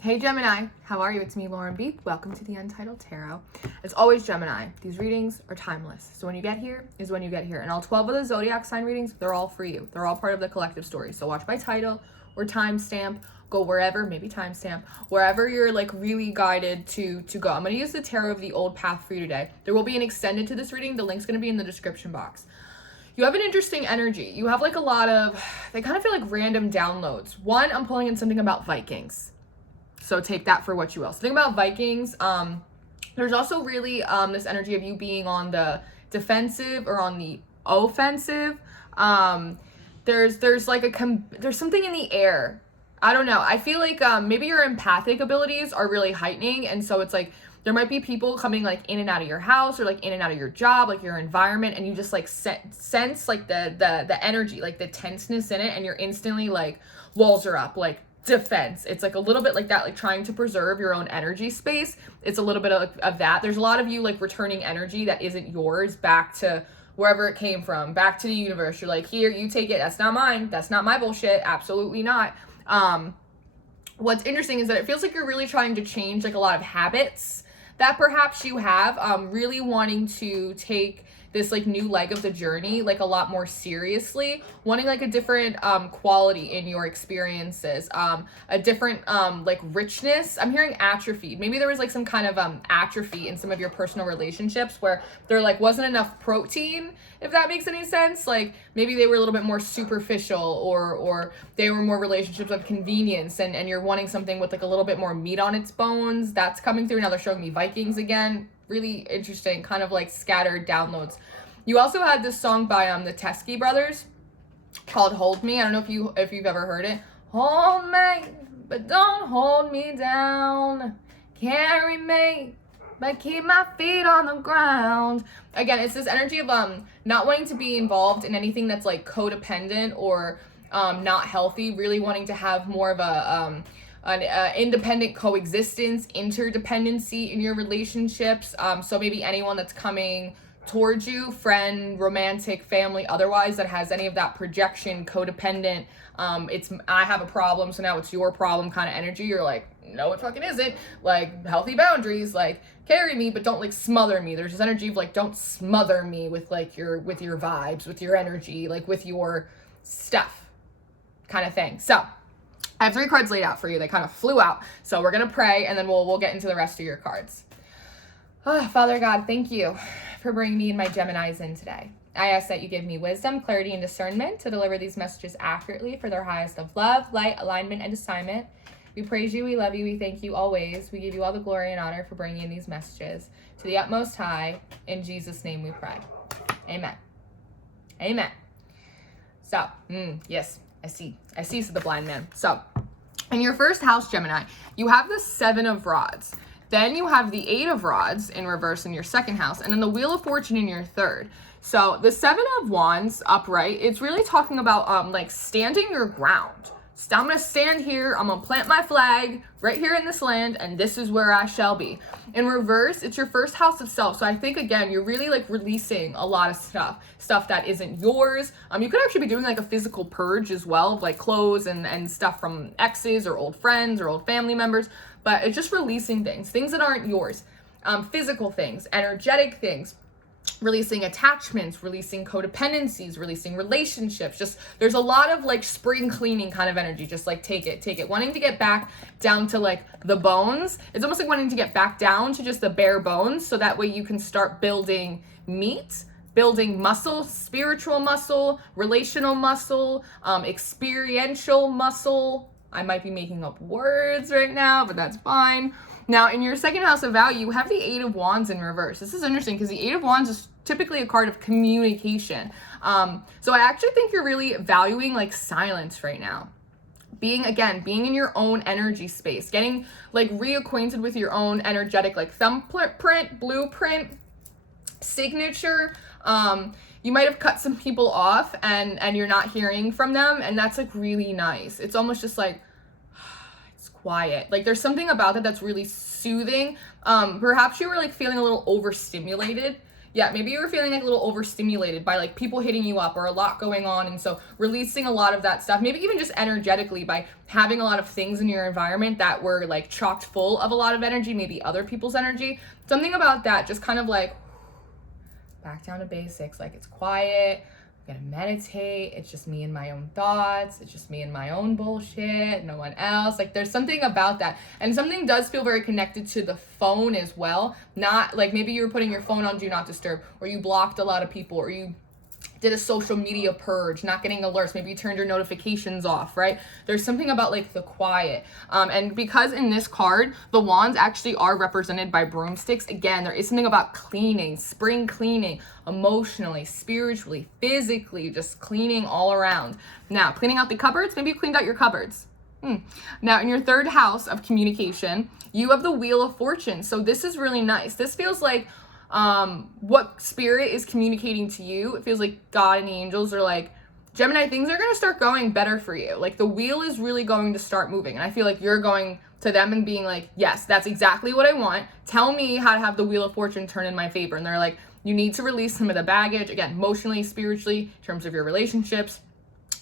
Hey Gemini, how are you? It's me, Lauren B. Welcome to the Untitled Tarot. It's always Gemini. These readings are timeless. So when you get here is when you get here. And all 12 of the zodiac sign readings, they're all for you. They're all part of the collective story. So watch by title or timestamp. Go wherever, maybe timestamp, wherever you're like really guided to go. I'm going to use the Tarot of the Old Path for you today. There will be an extended to this reading. The link's going to be in the description box. You have an interesting energy. You have like a lot of, they kind of feel like random downloads. One, I'm pulling in something about Vikings. So take that for what you will. So think about Vikings. There's also really this energy of you being on the defensive or on the offensive. There's like there's something in the air. I don't know. I feel like maybe your empathic abilities are really heightening, and so it's like there might be people coming like in and out of your house or like in and out of your job, like your environment, and you just like sense like the energy, like the tenseness in it, and you're instantly like walls are up, like defense. It's like a little bit like that, like trying to preserve your own energy space. It's a little bit of that. There's a lot of you like returning energy that isn't yours back to wherever it came from, back to the universe. You're like, here, you take it. That's not mine. That's not my bullshit. Absolutely not. What's interesting is that it feels like you're really trying to change like a lot of habits that perhaps you have, really wanting to take this like new leg of the journey like a lot more seriously, wanting like a different quality in your experiences, a different like richness. I'm hearing atrophied. Maybe there was like some kind of atrophy in some of your personal relationships where there like wasn't enough protein, if that makes any sense. Like maybe they were a little bit more superficial, or they were more relationships of convenience, and you're wanting something with like a little bit more meat on its bones. That's coming through. Now they're showing me Vikings again. Really interesting, kind of like scattered downloads. You also had this song by the Teskey brothers called Hold Me. I don't know if you've ever heard it. Hold me, but don't hold me down. Carry me, but keep my feet on the ground. Again, it's this energy of not wanting to be involved in anything that's like codependent or not healthy, really wanting to have more of an independent coexistence, interdependency in your relationships. So maybe anyone that's coming towards you, friend, romantic, family, otherwise, that has any of that projection, codependent, it's I have a problem, so now it's your problem kind of energy. You're like, no, it fucking isn't. Like, healthy boundaries, like, carry me, but don't like smother me. There's this energy of like, don't smother me with like your vibes, with your energy, like with your stuff kind of thing. So I have 3 cards laid out for you. They kind of flew out. So we're going to pray, and then we'll get into the rest of your cards. Father God, thank you for bringing me and my Geminis in today. I ask that you give me wisdom, clarity, and discernment to deliver these messages accurately for their highest of love, light, alignment, and assignment. We praise you, we love you, we thank you always. We give you all the glory and honor for bringing in these messages to the utmost high. In Jesus' name we pray. Amen. Amen. So, yes, I see, said the blind man. So, in your first house, Gemini, you have the 7 of rods. Then you have the 8 of rods in reverse in your second house, and then the Wheel of Fortune in your third. So the 7 of wands upright, it's really talking about like standing your ground. So I'm going to stand here, I'm going to plant my flag right here in this land, and this is where I shall be. In reverse, it's your first house of self. So I think, again, you're really like releasing a lot of stuff that isn't yours. You could actually be doing like a physical purge as well, of like clothes and stuff from exes or old friends or old family members. But it's just releasing things that aren't yours. Physical things, energetic things, releasing attachments, releasing codependencies, releasing relationships. Just there's a lot of like spring cleaning kind of energy. Just like take it. Wanting to get back down to like the bones. It's almost like wanting to get back down to just the bare bones, so that way you can start building meat, building muscle, spiritual muscle, relational muscle, experiential muscle. I might be making up words right now, but that's fine. Now, in your second house of value, you have the 8 of wands in reverse. This is interesting because the 8 of wands is typically a card of communication. So I actually think you're really valuing like silence right now. Being in your own energy space, getting like reacquainted with your own energetic like thumbprint, blueprint, signature. You might have cut some people off and you're not hearing from them, and that's like really nice. It's almost just like it's quiet. Like there's something about that that's really soothing. Perhaps you were like feeling a little overstimulated yeah, maybe you were feeling like a little overstimulated by like people hitting you up or a lot going on. And so releasing a lot of that stuff, maybe even just energetically by having a lot of things in your environment that were like chocked full of a lot of energy, maybe other people's energy. Something about that, just kind of like back down to basics, like it's quiet. I'm gonna meditate. It's just me and my own thoughts. It's just me and my own bullshit. No one else. Like there's something about that. And something does feel very connected to the phone as well. Not like maybe you were putting your phone on do not disturb, or you blocked a lot of people, or you did a social media purge, not getting alerts. Maybe you turned your notifications off, right? There's something about like the quiet. And because in this card, the wands actually are represented by broomsticks. Again, there is something about cleaning, spring cleaning, emotionally, spiritually, physically, just cleaning all around. Now, cleaning out the cupboards, maybe you cleaned out your cupboards. Now, in your third house of communication, you have the Wheel of Fortune. So this is really nice. This feels like what spirit is communicating to you. It feels like God and the angels are like, Gemini, things are going to start going better for you. Like the wheel is really going to start moving. And I feel like you're going to them and being like, yes, that's exactly what I want. Tell me how to have the Wheel of Fortune turn in my favor. And they're like, you need to release some of the baggage, again, emotionally, spiritually, in terms of your relationships,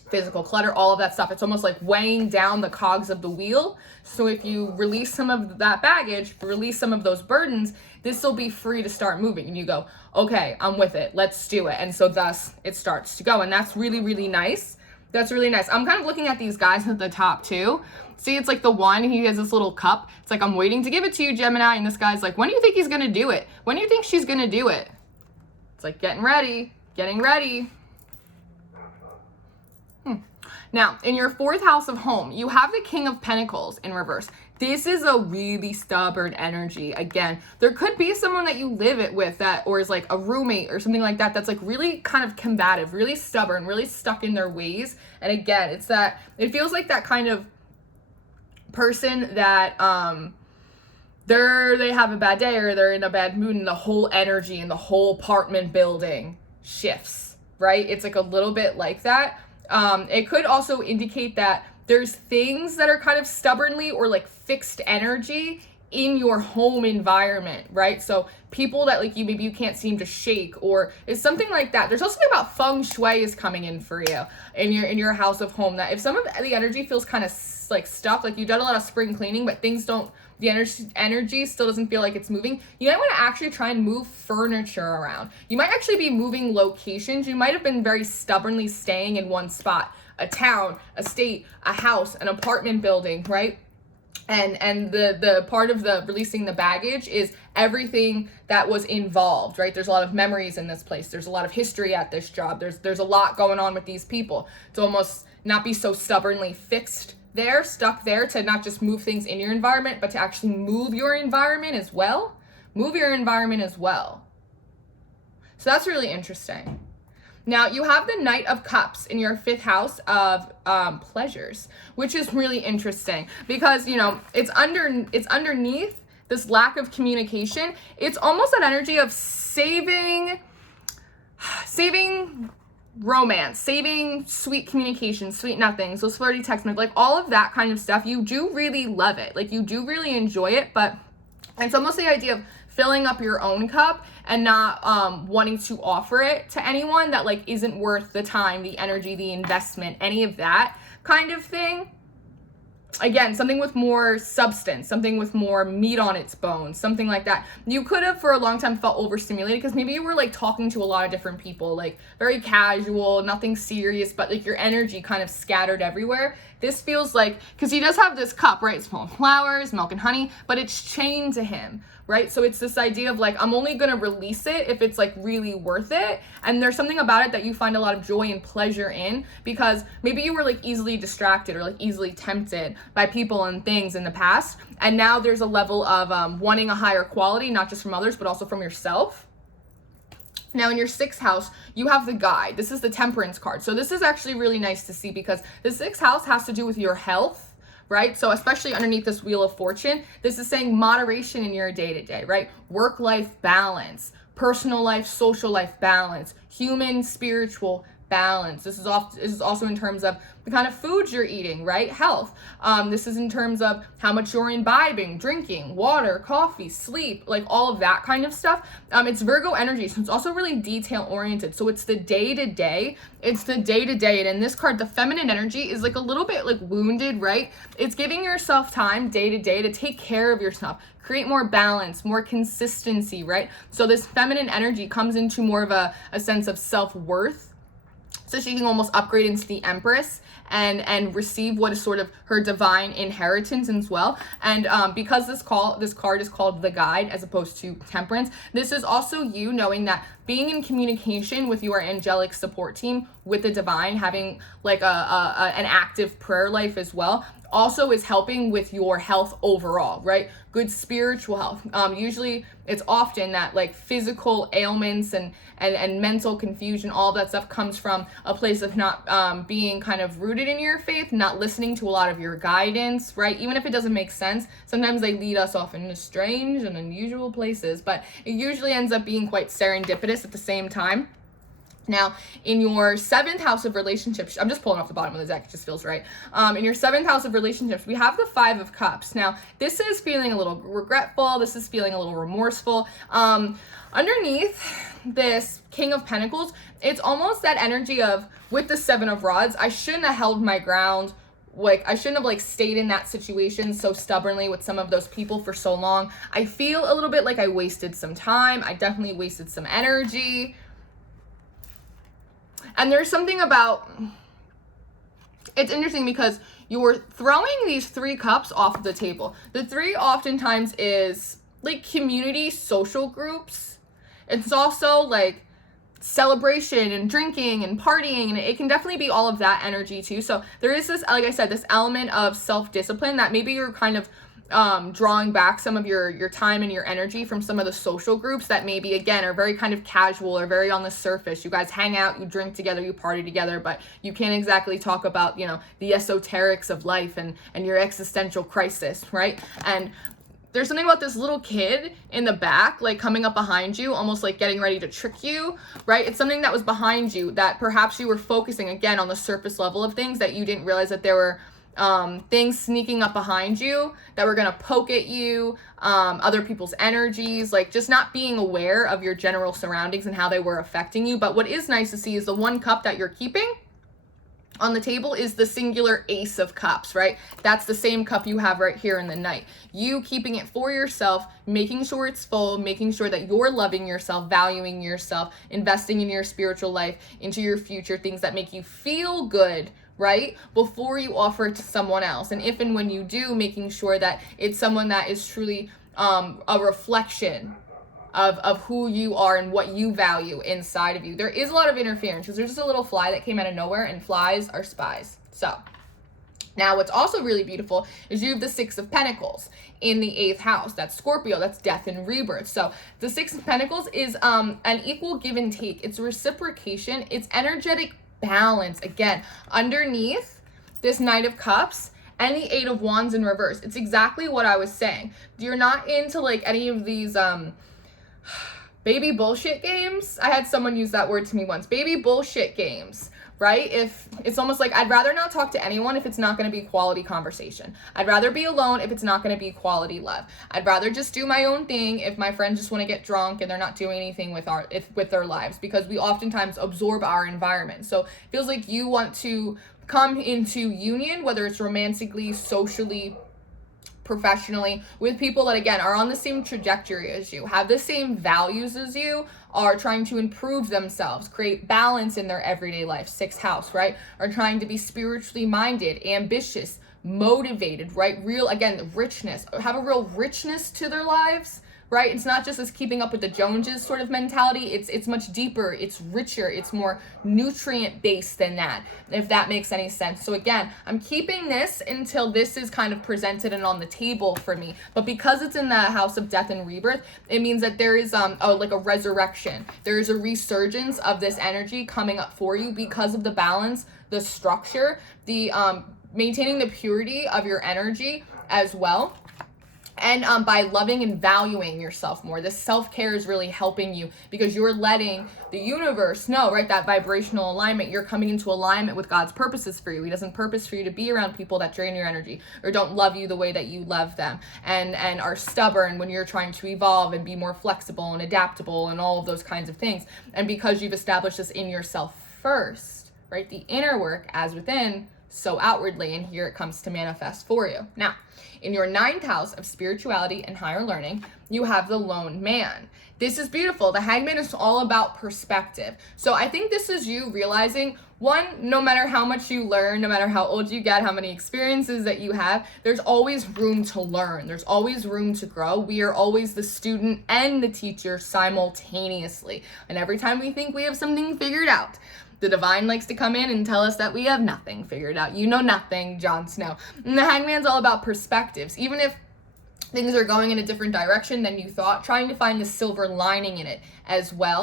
physical clutter, all of that stuff. It's almost like weighing down the cogs of the wheel. So if you release some of that baggage, release some of those burdens, this will be free to start moving. And you go, okay, I'm with it. Let's do it. And so thus it starts to go. And that's really, really nice. That's really nice. I'm kind of looking at these guys at the top too. See, it's like the one, he has this little cup. It's like, I'm waiting to give it to you, Gemini. And this guy's like, when do you think he's going to do it? When do you think she's going to do it? It's like getting ready. Now, in your fourth house of home, you have the King of Pentacles in reverse. This is a really stubborn energy. Again, there could be someone that you live it with that, or is like a roommate or something like that, that's like really kind of combative, really stubborn, really stuck in their ways. And again, it's that, it feels like that kind of person that, they have a bad day or they're in a bad mood and the whole energy in the whole apartment building shifts, right? It's like a little bit like that. It could also indicate that there's things that are kind of stubbornly or like fixed energy in your home environment, right? So people that like you, maybe you can't seem to shake, or it's something like that. There's also something about feng shui is coming in for you in your house of home, that if some of the energy feels kind of like stuck, like you've done a lot of spring cleaning, but things don't, the energy still doesn't feel like it's moving, you might want to actually try and move furniture around. You might actually be moving locations. You might have been very stubbornly staying in one spot, a town, a state, a house, an apartment building, right? And the part of the releasing the baggage is everything that was involved, right? There's a lot of memories in this place. There's a lot of history at this job. There's a lot going on with these people. To almost not be so stubbornly fixed there, stuck there, to not just move things in your environment, but to actually move your environment as well. So that's really interesting. Now, you have the Knight of Cups in your fifth house of pleasures, which is really interesting because, you know, it's underneath this lack of communication. It's almost that energy of saving romance, saving sweet communication, sweet nothings, those flirty text messages, like all of that kind of stuff. You do really love it. Like you do really enjoy it, but it's almost the idea of filling up your own cup and not wanting to offer it to anyone that like isn't worth the time, the energy, the investment, any of that kind of thing. Again, something with more substance, something with more meat on its bones, something like that. You could have for a long time felt overstimulated because maybe you were like talking to a lot of different people, like very casual, nothing serious, but like your energy kind of scattered everywhere. This feels like, because he does have this cup, right? It's full of flowers, milk and honey, but it's chained to him, right? So it's this idea of like, I'm only going to release it if it's like really worth it. And there's something about it that you find a lot of joy and pleasure in, because maybe you were like easily distracted or like easily tempted by people and things in the past. And now there's a level of wanting a higher quality, not just from others, but also from yourself. Now in your sixth house, you have the Guide. This is the Temperance card. So this is actually really nice to see because the sixth house has to do with your health, right? So especially underneath this Wheel of Fortune, this is saying moderation in your day-to-day, right? Work-life balance, personal life, social life balance, human, spiritual balance. This is also in terms of the kind of foods you're eating, right? Health. This is in terms of how much you're imbibing, drinking, water, coffee, sleep, like all of that kind of stuff. It's Virgo energy, so it's also really detail oriented. So it's the day-to-day. It's the day-to-day. And in this card, the feminine energy is like a little bit like wounded, right? It's giving yourself time day-to-day to take care of yourself, create more balance, more consistency, right? So this feminine energy comes into more of a sense of self-worth. So she can almost upgrade into the Empress and receive what is sort of her divine inheritance as well. And because this card is called the Guide as opposed to Temperance, this is also you knowing that being in communication with your angelic support team, with the divine, having like an active prayer life as well, also is helping with your health overall, right? Good spiritual health. Usually it's often that like physical ailments and mental confusion, all that stuff comes from a place of not being kind of rooted in your faith, not listening to a lot of your guidance, right? Even if it doesn't make sense, sometimes they lead us off into strange and unusual places, but it usually ends up being quite serendipitous at the same time. Now, in your 7th house of relationships, I'm just pulling off the bottom of the deck, it just feels right. In your 7th house of relationships, we have the 5 of Cups. Now, this is feeling a little regretful. This is feeling a little remorseful. Underneath this King of Pentacles, it's almost that energy of, with the 7 of Rods, I shouldn't have held my ground. Like, I shouldn't have like stayed in that situation so stubbornly with some of those people for so long. I feel a little bit like I wasted some time. I definitely wasted some energy. And there's something about, it's interesting because you're throwing these 3 cups off of the table. The 3 oftentimes is like community social groups. It's also like celebration and drinking and partying, and it can definitely be all of that energy too. So there is this, like I said, this element of self-discipline that maybe you're kind of drawing back some of your time and your energy from some of the social groups that maybe, again, are very kind of casual or very on the surface. You guys hang out, you drink together, you party together, but you can't exactly talk about, you know, the esoterics of life and your existential crisis, right? And there's something about this little kid in the back, like coming up behind you, almost like getting ready to trick you, right? It's something that was behind you that perhaps you were focusing, again, on the surface level of things, that you didn't realize that there were things sneaking up behind you that were going to poke at you, other people's energies, like just not being aware of your general surroundings and how they were affecting you. But what is nice to see is the 1 cup that you're keeping on the table is the singular Ace of Cups, right? That's the same cup you have right here in the Knight. You keeping it for yourself, making sure it's full, making sure that you're loving yourself, valuing yourself, investing in your spiritual life, into your future, things that make you feel good, right? Before you offer it to someone else. And if and when you do, making sure that it's someone that is truly a reflection of who you are and what you value inside of you. There is a lot of interference because there's just a little fly that came out of nowhere, and flies are spies. So now what's also really beautiful is you have the 6 of Pentacles in the 8th house. That's Scorpio, that's death and rebirth. So the 6 of Pentacles is an equal give and take. It's reciprocation. It's energetic balance. Again, underneath this Knight of Cups and the 8 of Wands in reverse, it's exactly what I was saying. You're not into like any of these baby bullshit games. I had someone use that word to me once. Baby bullshit games, right? If it's almost like I'd rather not talk to anyone if it's not going to be quality conversation. I'd rather be alone if it's not going to be quality love. I'd rather just do my own thing if my friends just want to get drunk and they're not doing anything with their lives, because we oftentimes absorb our environment. So it feels like you want to come into union, whether it's romantically, socially, professionally, with people that, again, are on the same trajectory as you, have the same values as you, are trying to improve themselves, create balance in their everyday life, 6th house, right? Are trying to be spiritually minded, ambitious, motivated, right? Real, again, richness, have a real richness to their lives, right? It's not just this keeping up with the Joneses sort of mentality. It's much deeper, it's richer, it's more nutrient based than that, if that makes any sense. So again, I'm keeping this until this is kind of presented and on the table for me. But because it's in the house of death and rebirth, it means that there is like a resurrection. There is a resurgence of this energy coming up for you because of the balance, the structure, the maintaining the purity of your energy as well. And by loving and valuing yourself more. This self-care is really helping you because you're letting the universe know, right? That vibrational alignment, you're coming into alignment with God's purposes for you. He doesn't purpose for you to be around people that drain your energy or don't love you the way that you love them and are stubborn when you're trying to evolve and be more flexible and adaptable and all of those kinds of things. And because you've established this in yourself first, right? The inner work as within, so outwardly, and here it comes to manifest for you. Now, in your 9th house of spirituality and higher learning, you have the lone man. This is beautiful. The Hangman is all about perspective. So I think this is you realizing, one, no matter how much you learn, no matter how old you get, how many experiences that you have, there's always room to learn. There's always room to grow. We are always the student and the teacher simultaneously. And every time we think we have something figured out, the divine likes to come in and tell us that we have nothing figured out. You know nothing, Jon Snow. And the Hangman's all about perspectives. Even if things are going in a different direction than you thought, trying to find the silver lining in it as well.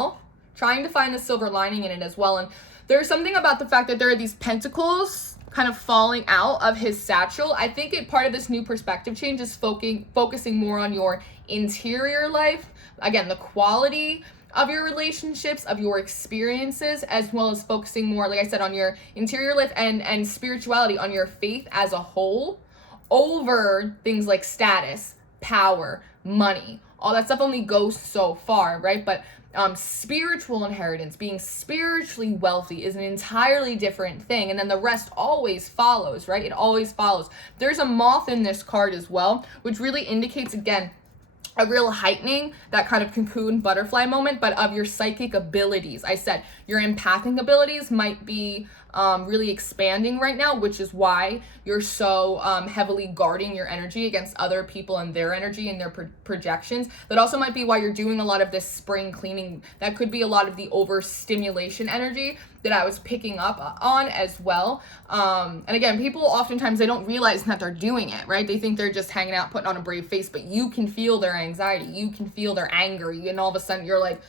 And there's something about the fact that there are these pentacles kind of falling out of his satchel. I think part of this new perspective change is focusing more on your interior life. Again, the quality of your relationships, of your experiences, as well as focusing more, like I said, on your interior life and spirituality, on your faith as a whole, over things like status, power, money. All that stuff only goes so far, right? But spiritual inheritance, being spiritually wealthy is an entirely different thing. And then the rest always follows, right? It always follows. There's a moth in this card as well, which really indicates, again, a real heightening, that kind of cocoon butterfly moment, but of your psychic abilities. I said your empathic abilities might be really expanding right now, which is why you're so heavily guarding your energy against other people and their energy and their projections. That also might be why you're doing a lot of this spring cleaning. That could be a lot of the overstimulation energy that I was picking up on as well. And again, people oftentimes, they don't realize that they're doing it, right? They think they're just hanging out, putting on a brave face, but you can feel their anxiety. You can feel their anger. And all of a sudden you're like,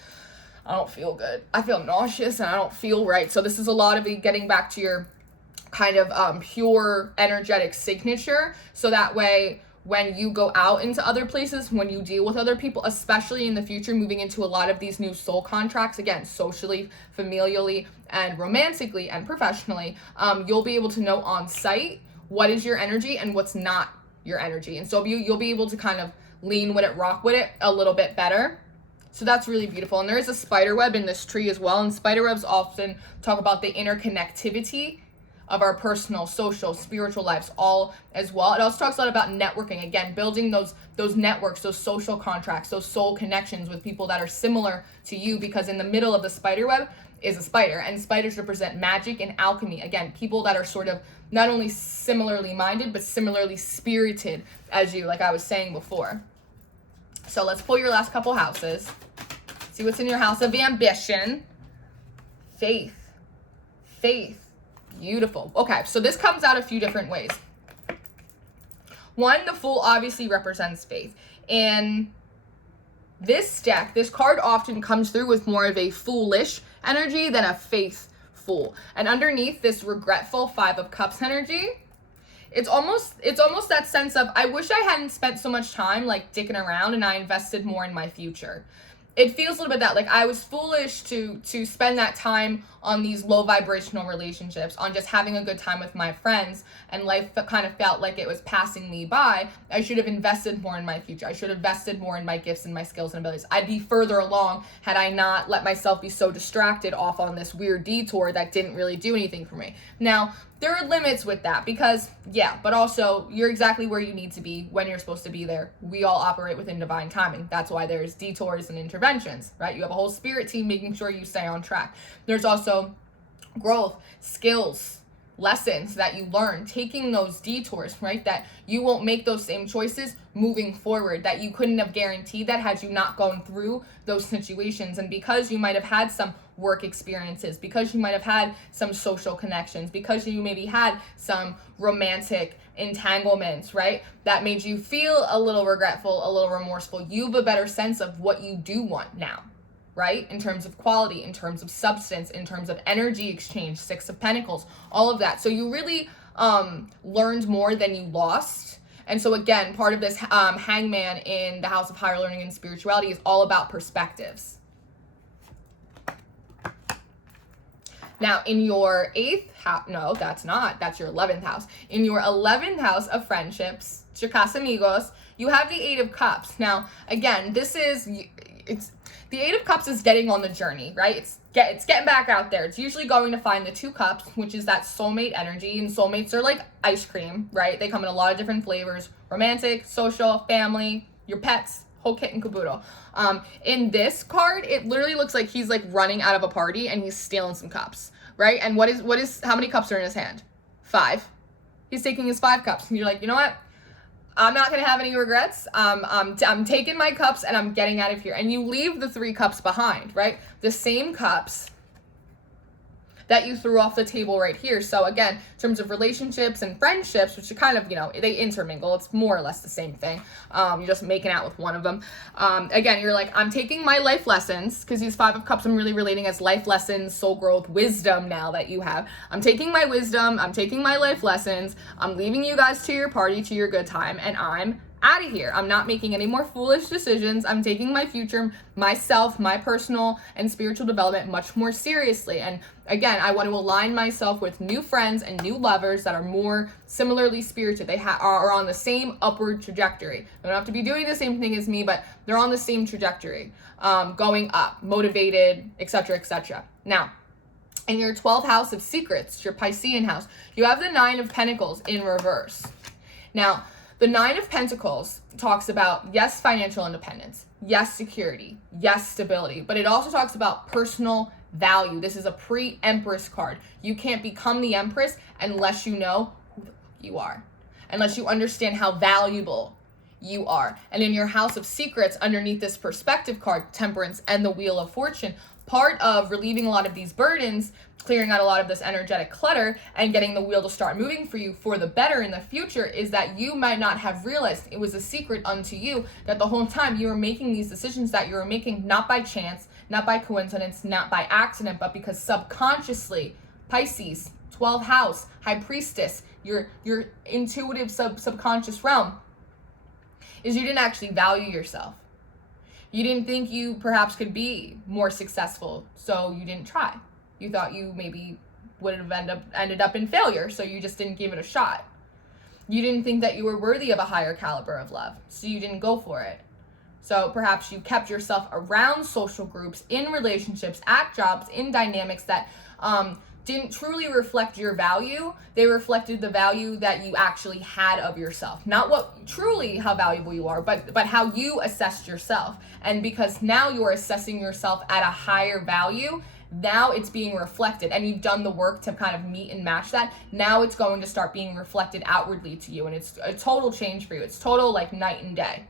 I don't feel good. I feel nauseous and I don't feel right. So this is a lot of getting back to your kind of pure energetic signature. So that way, when you go out into other places, when you deal with other people, especially in the future, moving into a lot of these new soul contracts, again, socially, familially, and romantically, and professionally, you'll be able to know on site what is your energy and what's not your energy. And so you'll be able to kind of lean with it, rock with it a little bit better. So that's really beautiful. And there is a spider web in this tree as well. And spider webs often talk about the interconnectivity of our personal, social, spiritual lives all as well. It also talks a lot about networking. Again, building those networks, those social contracts, those soul connections with people that are similar to you, because in the middle of the spider web is a spider, and spiders represent magic and alchemy. Again, people that are sort of not only similarly minded, but similarly spirited as you, like I was saying before. So let's pull your last couple houses. See what's in your house of ambition. Faith. Beautiful. Okay, so this comes out a few different ways. One, the Fool obviously represents faith. In this deck, this card often comes through with more of a foolish energy than a faithful. And underneath this regretful 5 of Cups energy, it's almost that sense of, I wish I hadn't spent so much time like dicking around and I invested more in my future. It feels a little bit that, like, I was foolish to spend that time on these low vibrational relationships, on just having a good time with my friends, and life kind of felt like it was passing me by. I should have invested more in my future. I should have invested more in my gifts and my skills and abilities. I'd be further along had I not let myself be so distracted off on this weird detour that didn't really do anything for me. Now, there are limits with that because, yeah, but also you're exactly where you need to be when you're supposed to be there. We all operate within divine timing. That's why there's detours and interventions, right? You have a whole spirit team making sure you stay on track. There's also growth, skills, lessons that you learn, taking those detours, right? That you won't make those same choices moving forward, that you couldn't have guaranteed that had you not gone through those situations. And because you might have had some work experiences, because you might have had some social connections, because you maybe had some romantic entanglements, right? That made you feel a little regretful, a little remorseful. You have a better sense of what you do want now, right? In terms of quality, in terms of substance, in terms of energy exchange, 6 of Pentacles, all of that. So you really learned more than you lost. And so again, part of this hangman in the house of higher learning and spirituality is all about perspectives. Now, in your 8th house, no, that's your 11th house. In your 11th house of friendships, chicas amigos, you have the 8 of Cups. Now, again, the 8 of Cups is getting on the journey, right? It's getting back out there. It's usually going to find the 2 cups, which is that soulmate energy. And soulmates are like ice cream, right? They come in a lot of different flavors: romantic, social, family, your pets, whole kit and caboodle. In this card, it literally looks like he's like running out of a party and he's stealing some cups, right? And how many cups are in his hand? 5. He's taking his 5 cups. And you're like, you know what? I'm not going to have any regrets. I'm taking my cups and I'm getting out of here. And you leave the 3 cups behind, right? The same cups that you threw off the table right here. So again, in terms of relationships and friendships, which are kind of, they intermingle. It's more or less the same thing. You're just making out with one of them. Again, you're like, I'm taking my life lessons, because these 5 of Cups I'm really relating as life lessons, soul growth, wisdom now that you have. I'm taking my wisdom. I'm taking my life lessons. I'm leaving you guys to your party, to your good time, and I'm out of here. I'm not making any more foolish decisions. I'm taking my future, myself, my personal and spiritual development much more seriously. And again, I want to align myself with new friends and new lovers that are more similarly spirited. They are on the same upward trajectory. They don't have to be doing the same thing as me, but they're on the same trajectory, going up, motivated, etc., etc. Now, in your 12th house of secrets, your Piscean house, you have the 9 of Pentacles in reverse. Now, the 9 of Pentacles talks about, yes, financial independence, yes, security, yes, stability, but it also talks about personal value. This is a pre-Empress card. You can't become the Empress unless you know who you are, unless you understand how valuable you are. And in your house of secrets, underneath this perspective card, Temperance and the Wheel of Fortune, part of relieving a lot of these burdens, clearing out a lot of this energetic clutter, and getting the wheel to start moving for you for the better in the future is that you might not have realized it was a secret unto you that the whole time you were making these decisions that you were making not by chance, not by coincidence, not by accident, but because subconsciously, Pisces, 12th house, High Priestess, your intuitive subconscious realm, is you didn't actually value yourself. You didn't think you perhaps could be more successful, so you didn't try. You thought you maybe would have ended up in failure, so you just didn't give it a shot. You didn't think that you were worthy of a higher caliber of love, so you didn't go for it. So perhaps you kept yourself around social groups, in relationships, at jobs, in dynamics that didn't truly reflect your value. They reflected the value that you actually had of yourself. Not what truly how valuable you are, but how you assessed yourself. And because now you're assessing yourself at a higher value, now it's being reflected, and you've done the work to kind of meet and match that. Now it's going to start being reflected outwardly to you, and it's a total change for you. It's total like night and day.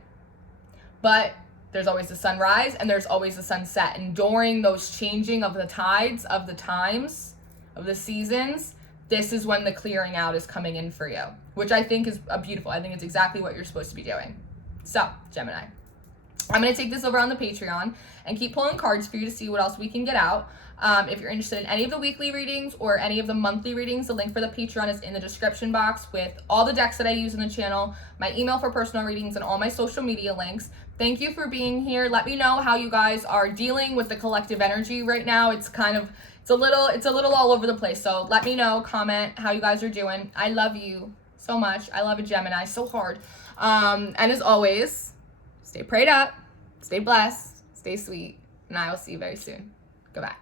But there's always the sunrise and there's always the sunset. And during those changing of the tides, of the times, of the seasons, this is when the clearing out is coming in for you, which I think is beautiful. I think it's exactly what you're supposed to be doing. So, Gemini, I'm going to take this over on the Patreon and keep pulling cards for you to see what else we can get out. If you're interested in any of the weekly readings or any of the monthly readings, the link for the Patreon is in the description box with all the decks that I use in the channel, my email for personal readings, and all my social media links. Thank you for being here. Let me know how you guys are dealing with the collective energy right now. It's a little all over the place. So let me know, comment how you guys are doing. I love you so much. I love a Gemini so hard. And as always, stay prayed up, stay blessed, stay sweet, and I will see you very soon. Goodbye.